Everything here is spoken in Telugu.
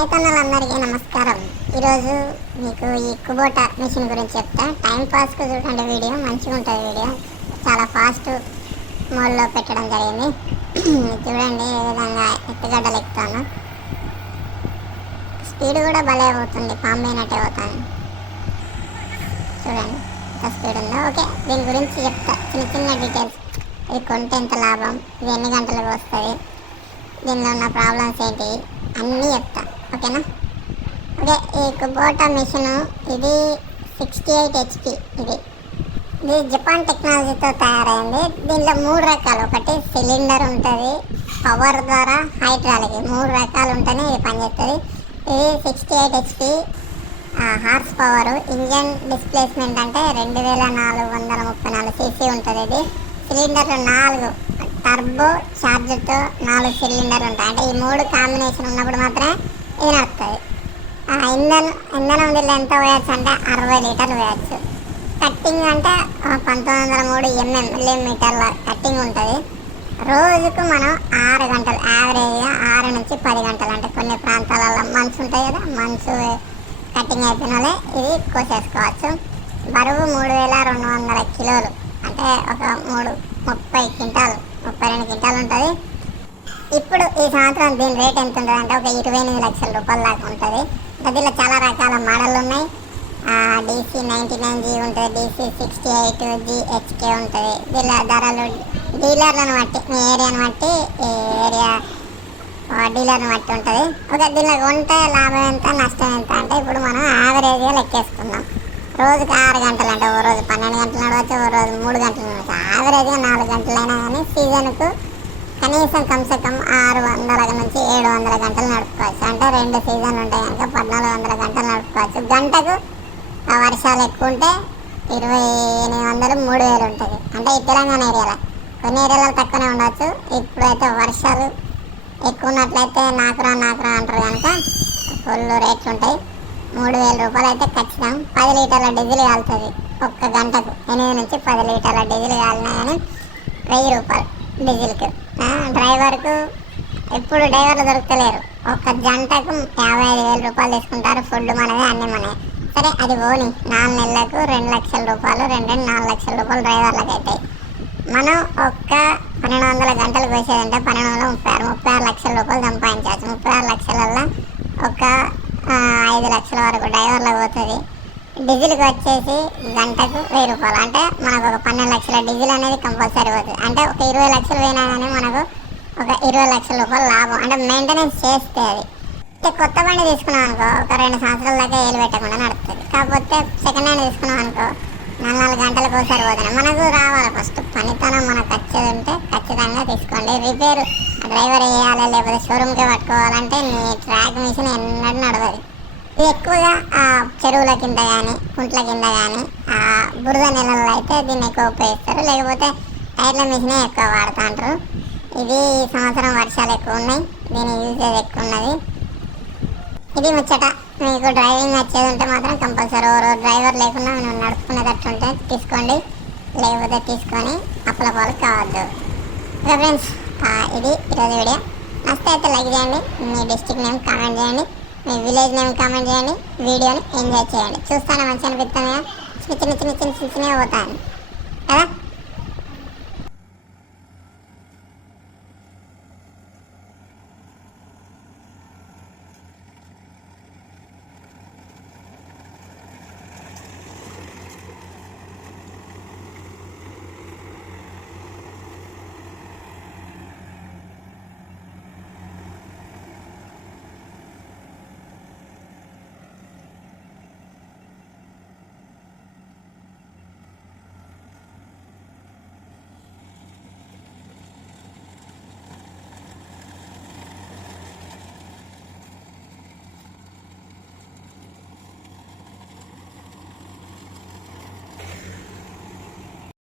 రైతన్నలందరికీ నమస్కారం. ఈరోజు మీకు ఈ కుబోటా మిషన్ గురించి చెప్తా. టైం పాస్కు చూడండి వీడియో మంచిగా ఉంటుంది వీడియో. చాలా ఫాస్ట్ మోడ్లో పెట్టడం జరిగింది. చూడండి ఏ విధంగా ఎత్తుగడ్డలు ఎక్కుతాను. స్పీడ్ కూడా భలే అవుతుంది పాంబైనట్టే అవుతాను చూడండి ఎంత స్పీడ్ ఉందో. ఓకే దీని గురించి చెప్తా. చిన్న చిన్న డీటెయిల్స్. ఇది కొంటే ఎంత లాభం? ఇది ఎన్ని గంటలకు వస్తుంది? దీనిలో ఉన్న ప్రాబ్లమ్స్ ఏంటి? అన్నీ చెప్తా. ఓకేనా? ఓకే ఈ కుబోటా మిషన్ ఇది సిక్స్టీ ఎయిట్ హెచ్పి ఇది. ఇది జపాన్ టెక్నాలజీతో తయారైంది. దీనిలో మూడు రకాలు. ఒకటి సిలిండర్ ఉంటుంది పవర్ ద్వారా హైడ్రాలిక్. మూడు రకాలు ఉంటేనే ఇది పనిచేస్తుంది. ఇది sixty eight HP horsepower engine displacement అంటే రెండు వేల నాలుగు వందల ముప్పై నాలుగు సీసీ ఉంటుంది ఇది. సిలిండర్లు నాలుగు టర్బో ఛార్జర్తో నాలుగు సిలిండర్లు ఉంటాయి. అంటే ఈ మూడు కాంబినేషన్ ఉన్నప్పుడు మాత్రమే ఇది నడుస్తుంది ఆ, ఇంధనం ఇంధనం బిల్లు ఎంత పోయచ్చు అంటే అరవై లీటర్లు పోయచ్చు. కట్టింగ్ అంటే పంతొమ్మిది వందల మూడు ఎంఎం మిల్లీమీటర్ల కట్టింగ్ ఉంటుంది. రోజుకు మనం ఆరు గంటలు యావరేజ్గా ఆరు నుంచి పది గంటలు అంటే కొన్ని ప్రాంతాలలో మంచు ఉంటుంది కదా మంచు కట్టింగ్ అయిపోయిన వాళ్ళే ఇది కోసేసుకోవచ్చు. బరువు మూడు వేల రెండు వందల కిలోలు అంటే ఒక మూడు ముప్పై క్వింటాలు ముప్పై రెండు క్వింటాలు ఉంటుంది. ఇప్పుడు ఈ సంవత్సరం దీని రేట్ ఎంత ఉంటుంది అంటే ఒక ఇరవై ఎనిమిది లక్షల రూపాయల దాకా ఉంటుంది. దీనిలో చాలా రకాల మోడల్ ఉన్నాయి. డీసీ నైంటీ నైన్ జీ ఉంటుంది DC sixty eight G HK ఉంటుంది. దీనిలో ధరలు డీలర్లను బట్టి మీ ఏరియాను బట్టి ఈ ఏరియా డీలర్ని బట్టి ఉంటుంది. ఒక దీనిలో కొంటే లాభం ఎంత నష్టం ఎంత అంటే ఇప్పుడు మనం యావరేజ్గా లెక్కేసుకుందాం. రోజుకి ఆరు గంటలు అంటే ఓ రోజు పన్నెండు గంటలు నడవచ్చు ఓ రోజు మూడు గంటలు నడవచ్చు. యావరేజ్గా నాలుగు గంటలైనా కానీ సీజన్కు కనీసం కమ్సే కమ్ ఆరు వందల నుంచి ఏడు వందల గంటలు నడుపుకోవచ్చు. అంటే రెండు సీజన్లు ఉంటాయి కనుక పద్నాలుగు వందల గంటలు నడుపుకోవచ్చు. గంటకు ఆ వర్షాలు ఎక్కువ ఉంటే ఇరవై ఎనిమిది వందలు మూడు వేలు ఉంటుంది. అంటే ఈ తెలంగాణ ఏరియాలో. కొన్ని ఏరియాలో తక్కువనే ఉండవచ్చు ఇప్పుడైతే వర్షాలు ఎక్కువ ఉన్నట్లయితే నాకురా నాకురా అంటారు కనుక ఫుల్ రేట్లు ఉంటాయి. మూడు వేల రూపాయలు అయితే ఖచ్చితం. పది లీటర్ల డీజిల్ కాలుతుంది ఒక్క గంటకు. ఎనిమిది నుంచి పది లీటర్ల డీజిల్ కాలినా కానీ వెయ్యి రూపాయలు. డీజిల్కి. డ్రైవర్కు ఎప్పుడు డ్రైవర్లు దొరకలేరు ఒక గంటకు యాభై ఐదు వేల రూపాయలు తీసుకుంటారు ఫుడ్ మనదే అన్ని మనదే. సరే అది పోని. నాలుగు నెలలకు రెండు లక్షల రూపాయలు రెండు రెండు నాలుగు లక్షల రూపాయలు డ్రైవర్లకు అవుతాయి మనం ఒక్క పన్నెండు వందల గంటలు పోసేదంటే పన్నెండు వందల ముప్పై ఆరు ముప్పై ఆరు లక్షల రూపాయలు సంపాదించవచ్చు. ముప్పై ఆరు లక్షలల్లో ఒక ఐదు లక్షల వరకు డ్రైవర్లకు పోతుంది. డీజిల్కి వచ్చేసి గంటకు వెయ్యి రూపాయలు. అంటే మనకు ఒక పన్నెండు లక్షల డీజిల్ అనేది కంపల్సరీ అవుతుంది అంటే ఒక ఇరవై లక్షలు పోయినా కానీ మనకు ఒక ఇరవై లక్షల రూపాయలు లాభం. అంటే మెయింటెనెన్స్ చేస్తే అది. అంటే కొత్త బండి తీసుకున్నాం అనుకో ఒక రెండు సంవత్సరాల దాకా ఏలు పెట్టకుండా నడుస్తుంది కాకపోతే సెకండ్ హ్యాండ్ తీసుకున్నాం అనుకో నాలుగు నాలుగు గంటలకు ఒకసారి పోతున్నాయి మనకు రావాలి ఫస్ట్ పనితనం మనకు వచ్చేది ఉంటే ఖచ్చితంగా తీసుకోండి. రిపేర్ డ్రైవర్ వేయాలి లేకపోతే షోరూమ్కి పట్టుకోవాలంటే నీ ట్రాక్ మిషన్ ఎన్నడూ నడవదు. ఎక్కువగా ఆ, చెరువుల కింద కానీ కుంట్ల కింద కానీ బురద నెలల్లో అయితే దీన్ని ఎక్కువ ఉపయోగిస్తారు. లేకపోతే టైర్ల మిషనే ఎక్కువ వాడుతూ అంటారు ఇది ఈ సంవత్సరం వర్షాలు ఎక్కువ ఉన్నాయి. దీని యూసేజ్ ఎక్కువ ఉన్నది. ఇది ముచ్చట. మీకు డ్రైవింగ్ వచ్చేది ఉంటే మాత్రం కంపల్సరీ ఓ డ్రైవర్ లేకుండా మనం నడుపుకునేటట్టు ఉంటే తీసుకోండి. లేకపోతే తీసుకొని అప్పుల పాలు కావద్దు. ఫ్రెండ్స్ ఇది ఈరోజు వీడియో. నచ్చితే అయితే లైక్ చేయండి. మీ డిస్టిక్ నేమ్ కామెంట్ చేయండి. మీ విలేజ్ నేమ్ కామెంట్ చేయండి వీడియోని ఎంజాయ్ చేయండి. చూస్తానే మంచి అనిపిస్తుంది? కదా చిన్న చిన్న చిన్న చిన్న చిన్న చిన్నగా పోతాను కదా?